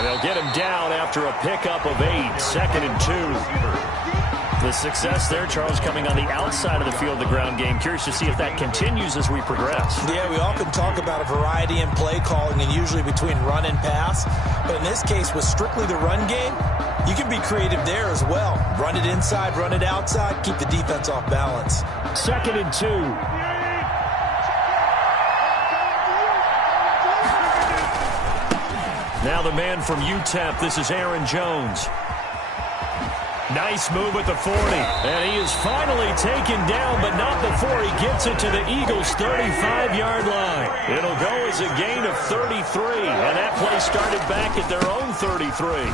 And they'll get him down after a pickup of 8, 2nd and 2. The success there, Charles, coming on the outside of the field, the ground game. Curious to see if that continues as we progress. Yeah, we often talk about a variety in play calling and usually between run and pass. But in this case, with strictly the run game, you can be creative there as well. Run it inside, run it outside, keep the defense off balance. 2nd and 2. Now the man from UTEP, this is Aaron Jones. Nice move at the 40. And he is finally taken down, but not before he gets it to the Eagles' 35-yard line. It'll go as a gain of 33, and that play started back at their own 33.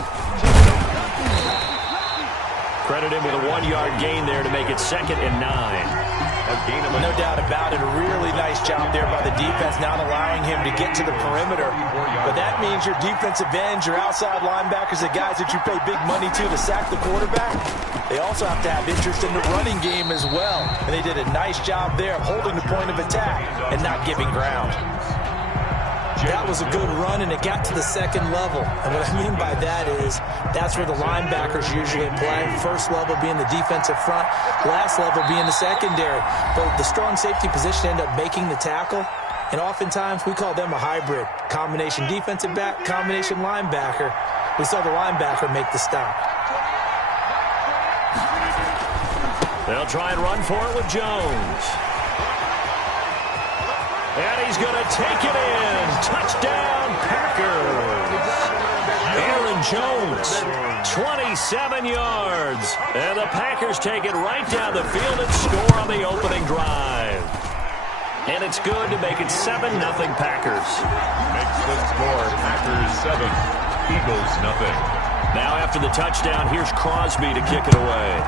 Credit him with a 1-yard gain there to make it 2nd and 9. No doubt about it. A really nice job there by the defense, not allowing him to get to the perimeter. But that means your defensive ends, your outside linebackers, the guys that you pay big money to sack the quarterback, they also have to have interest in the running game as well. And they did a nice job there of holding the point of attack and not giving ground. That was a good run, and it got to the second level. And what I mean by that is that's where the linebackers usually play. First level being the defensive front, last level being the secondary. But the strong safety position ended up making the tackle, and oftentimes we call them a hybrid. Combination defensive back, combination linebacker. We saw the linebacker make the stop. They'll try and run for it with Jones. And he's going to take it in. Touchdown, Packers. Aaron Jones, 27 yards. And the Packers take it right down the field and score on the opening drive. And it's good to make it 7-0 Packers. Makes the score Packers 7, Eagles 0. Now after the touchdown, here's Crosby to kick it away.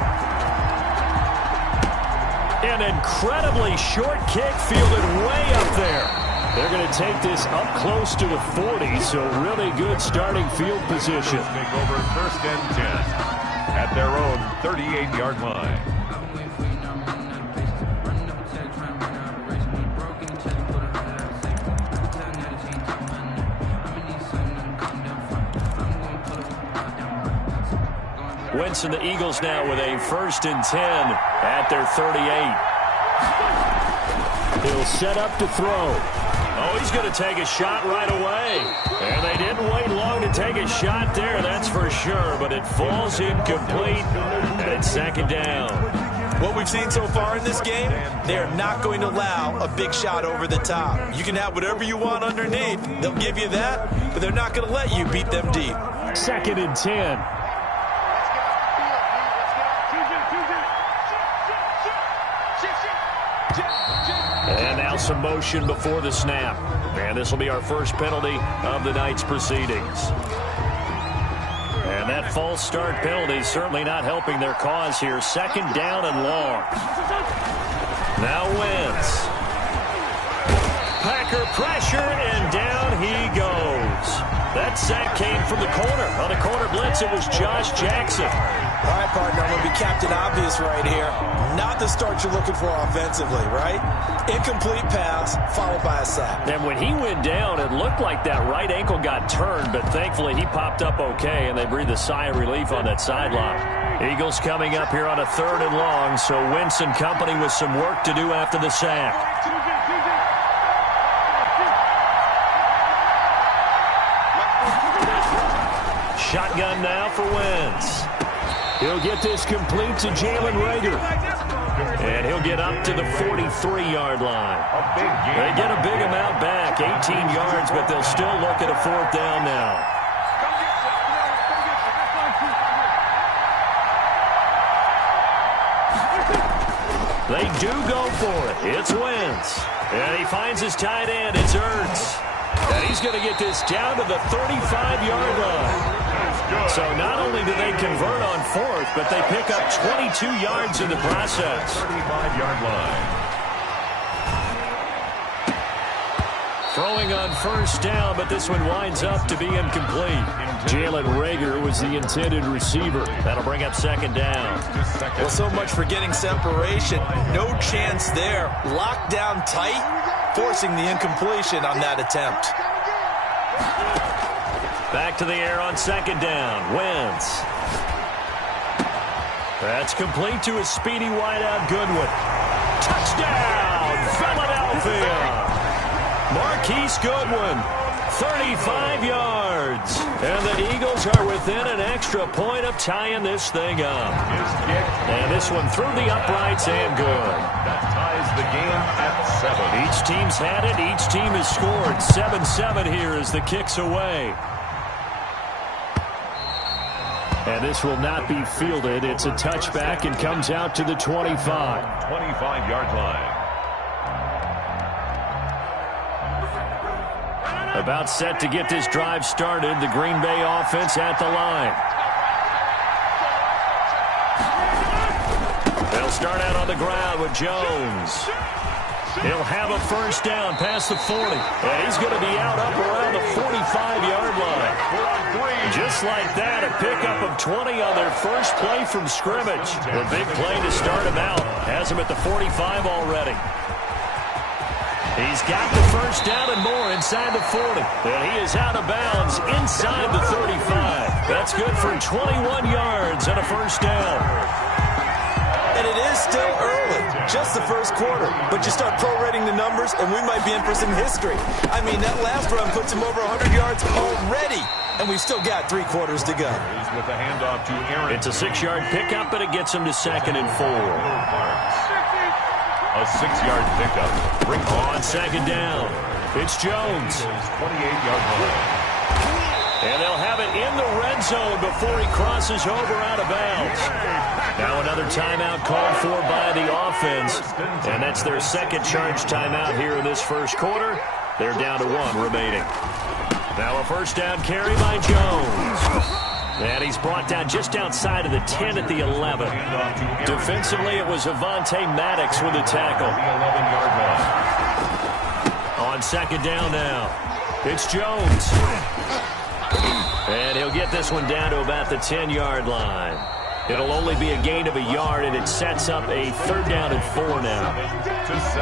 An incredibly short kick fielded way up there. They're going to take this up close to the 40, so really good starting field position. Take over 1st and 10 at their own 38-yard line. Winston, the Eagles now with a 1st and 10 at their 38. He'll set up to throw. Oh, he's going to take a shot right away. And they didn't wait long to take a shot there, that's for sure. But it falls incomplete, and it's 2nd down. What we've seen so far in this game, they're not going to allow a big shot over the top. You can have whatever you want underneath. They'll give you that, but they're not going to let you beat them deep. 2nd and 10. And now some motion before the snap. And this will be our first penalty of the night's proceedings. And that false start penalty is certainly not helping their cause here. 2nd down and long. Now Wentz. Packer pressure, and down he goes. That sack came from the corner. On a corner blitz, it was Josh Jackson. All right, partner, I'm going to be Captain Obvious right here. Not the start you're looking for offensively, right? Incomplete pass, followed by a sack. And when he went down, it looked like that right ankle got turned, but thankfully he popped up okay, and they breathed a sigh of relief on that sideline. Eagles coming up here on a 3rd and long, so Wentz and company with some work to do after the sack. Shotgun now for Wentz. He'll get this complete to Jalen Reagor. And he'll get up to the 43-yard line. They get a big amount back, 18 yards, but they'll still look at a 4th down now. They do go for it. It's Wentz. And he finds his tight end. It's Ertz. And he's going to get this down to the 35-yard line. So not only do they convert on 4th, but they pick up 22 yards in the process. 35-yard line. Throwing on 1st down, but this one winds up to be incomplete. Jalen Reagor was the intended receiver. That'll bring up 2nd down. Well, so much for getting separation. No chance there. Locked down tight, forcing the incompletion on that attempt. Back to the air on second down. Wentz. That's complete to his speedy wideout Goodwin. Touchdown, Philadelphia. Marquise Goodwin, 35 yards. And the Eagles are within an extra point of tying this thing up. And this one through the uprights and good. That ties the game at 7. Each team's had it. Each team has scored. 7-7 here as the kick's away. And this will not be fielded. It's a touchback and comes out to the 25. 25-yard line. About set to get this drive started. The Green Bay offense at the line. They'll start out on the ground with Jones. He'll have a first down past the 40. And he's going to be out up around the 45-yard line. Just like that, a pickup of 20 on their first play from scrimmage. The big play to start him out. Has him at the 45 already. He's got the first down and more inside the 40. And he is out of bounds inside the 35. That's good for 21 yards and a first down. And it is still early, just the first quarter. But you start prorating the numbers, and we might be in for some history. I mean, that last run puts him over 100 yards already. And we've still got 3 quarters to go. With the handoff to Aaron. It's a 6-yard pickup, but it gets him to 2nd and 4. A 6-yard pickup. On second down, it's Jones. 28-yard line. And they'll have it in the red zone before he crosses over out of bounds. Now another timeout called for by the offense. And that's their second charge timeout here in this first quarter. They're down to 1 remaining. Now a first down carry by Jones. And he's brought down just outside of the 10 at the 11. Defensively, it was Avonte Maddox with the tackle. On second down now, it's Jones. And he'll get this one down to about the 10-yard line. It'll only be a gain of a yard, and it sets up a 3rd down and 4 now.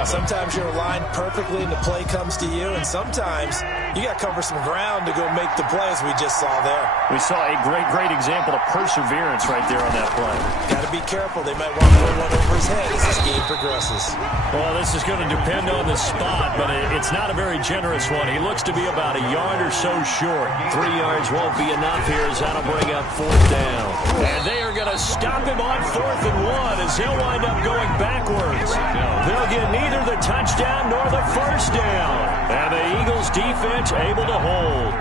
Sometimes you're aligned perfectly and the play comes to you, and sometimes you got to cover some ground to go make the play, as we just saw there. We saw a great example of perseverance right there on that play. Got to be careful. They might want to throw one over his head as this game progresses. Well, this is going to depend on the spot, but it's not a very generous one. He looks to be about a yard or so short. 3 yards won't be enough here, as that'll bring up 4th down. And they are going to stop him on 4th and 1 as he'll wind up going backwards. They'll get neither the touchdown nor the first down. And the Eagles defense able to hold.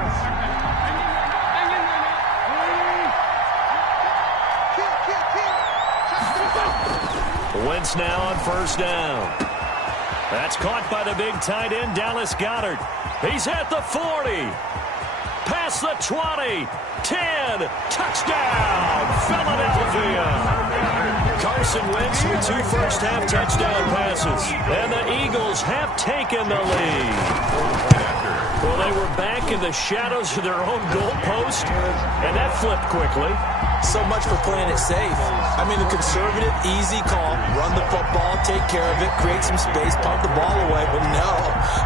Wentz now on first down. That's caught by the big tight end, Dallas Goedert. He's at the 40. Past the 20. 10. Touchdown, Philadelphia. Carson Wentz with 2 first-half touchdown passes. And the Eagles have taken the lead. Well, they were back in the shadows of their own goalpost, and that flipped quickly. So much for playing it safe. I mean, the conservative, easy call, run the football, take care of it, create some space, pump the ball away. But no,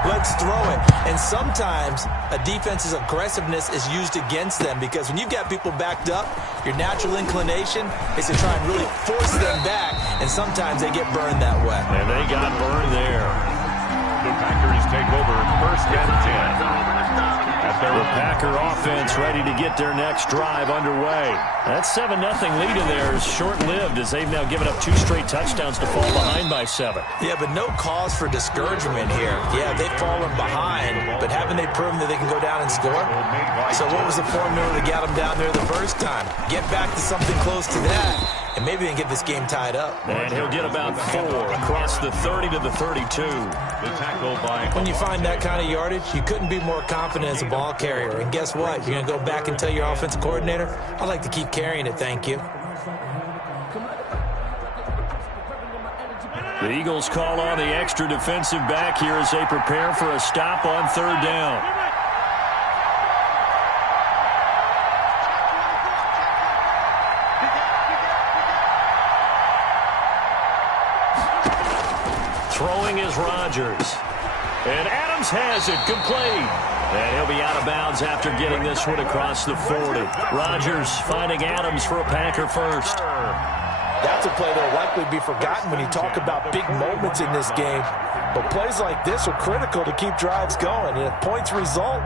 let's throw it. And sometimes a defense's aggressiveness is used against them, because when you've got people backed up, your natural inclination is to try and really force them back, and sometimes they get burned that way. And they got burned there. The Packers take over 1st and 10. The Packer offense ready to get their next drive underway. That 7-0 lead in there is short-lived, as they've now given up 2 straight touchdowns to fall behind by 7. Yeah, but no cause for discouragement here. Yeah, they've fallen behind, but haven't they proven that they can go down and score? So what was the formula to get them down there the first time? Get back to something close to that, and maybe they can get this game tied up. And he'll get about 4 across the 30 to the 32. The tackle by... When you find that kind of yardage, you couldn't be more confident as a ball carrier. And guess what? You're going to go back and tell your offensive coordinator, I'd like to keep carrying it, thank you. The Eagles call on the extra defensive back here as they prepare for a stop on 3rd down. Throwing is Rodgers. And Adams has it complete. And he'll be out of bounds after getting this one across the 40. Rodgers finding Adams for a Packer first. That's a play that will likely be forgotten when you talk about big moments in this game. But plays like this are critical to keep drives going. And if points result,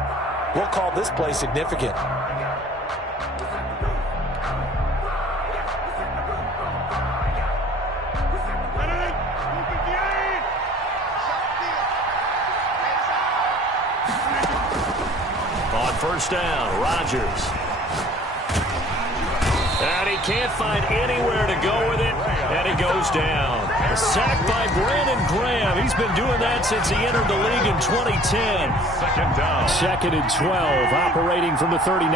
we'll call this play significant. On first down, Rodgers. And he can't find anywhere to go with it, and he goes down. A sack by Brandon Graham. He's been doing that since he entered the league in 2010. Second down. Second and 12, operating from the 39.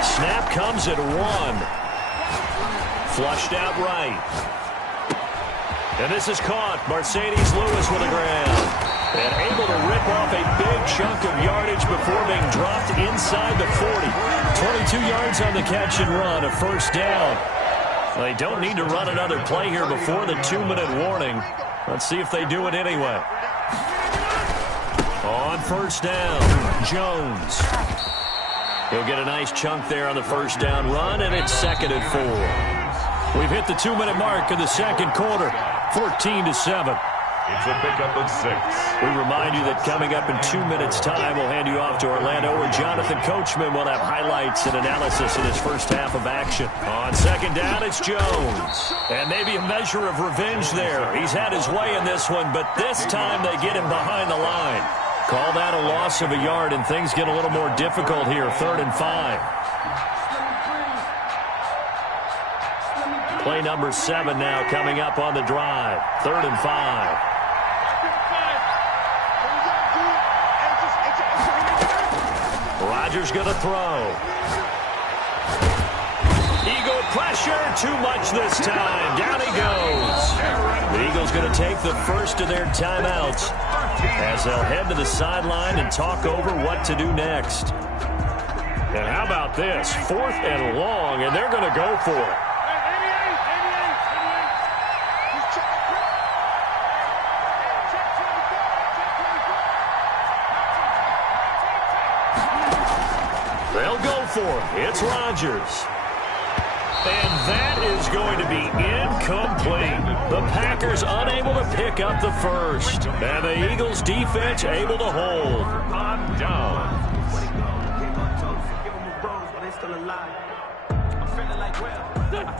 Snap comes at 1. Flushed out right. And this is caught. Mercedes Lewis with a grab. And able to rip off a big chunk of yardage before being dropped inside the 40. 22 yards on the catch and run, a first down. They don't need to run another play here before the 2-minute warning. Let's see if they do it anyway. On first down, Jones. He'll get a nice chunk there on the first down run, and it's second and 4. We've hit the 2-minute mark in the second quarter, 14-7. It's a pickup of 6. We remind you that coming up in 2 minutes' time, we'll hand you off to Orlando, where Jonathan Coachman will have highlights and analysis in his first half of action. On second down, it's Jones. And maybe a measure of revenge there. He's had his way in this one, but this time they get him behind the line. Call that a loss of a yard, and things get a little more difficult here, 3rd and 5. Play number 7 now coming up on the drive. 3rd and 5. Rodgers going to throw. Eagle pressure, too much this time. Down he goes. The Eagles going to take the first of their timeouts as they'll head to the sideline and talk over what to do next. And how about this? 4th and long, and they're going to go for it. They'll go for it. It's Rodgers. And that is going to be incomplete. The Packers unable to pick up the first. And the Eagles defense able to hold. On down.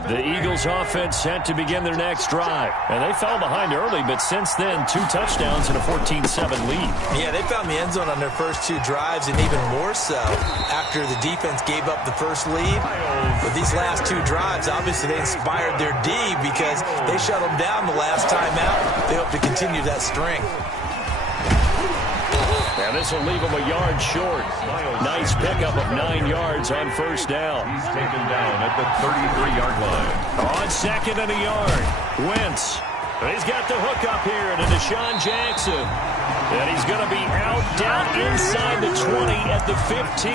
The Eagles offense set to begin their next drive. And they fell behind early, but since then, 2 touchdowns and a 14-7 lead. Yeah, they found the end zone on their first 2 drives, and even more so after the defense gave up the first lead. But these last 2 drives, obviously they inspired their D because they shut them down the last time out. They hope to continue that string. And this will leave him a yard short. Nice pickup of 9 yards on first down. He's taken down at the 33-yard line. On second and a yard, Wentz. He's got the hook up here to Deshaun Jackson. And he's going to be out down inside the 20 at the 15.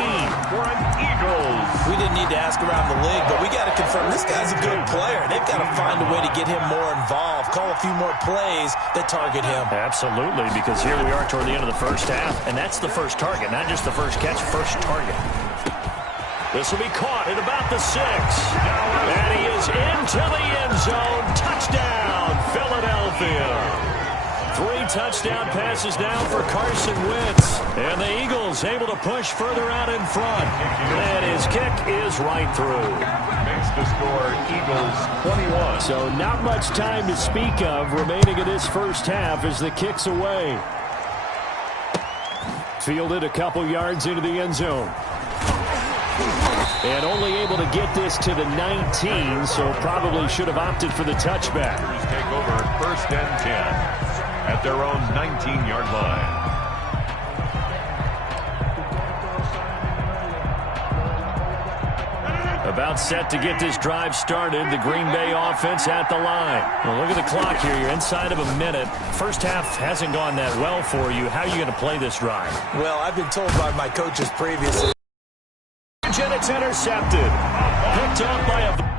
For an Eagles. We didn't need to ask around the league, but we got to confirm this guy's a good player. They've got to find a way to get him more involved, call a few more plays that target him. Absolutely, because here we are toward the end of the first half, and that's the first target, not just the first catch, first target. This will be caught at about the 6. And he is into the end zone. Touchdown, Philadelphia. 3 touchdown passes now for Carson Wentz. And the Eagles able to push further out in front. And his kick is right through. Makes the score Eagles 21. So not much time to speak of remaining in this first half as the kick's away. Fielded a couple yards into the end zone. And only able to get this to the 19, so probably should have opted for the touchback. Take over 1st and 10 at their own 19-yard line. About set to get this drive started. The Green Bay offense at the line. Well, look at the clock here. You're inside of a minute. First half hasn't gone that well for you. How are you going to play this drive? Well, I've been told by my coaches previously. And it's intercepted. Picked up by a...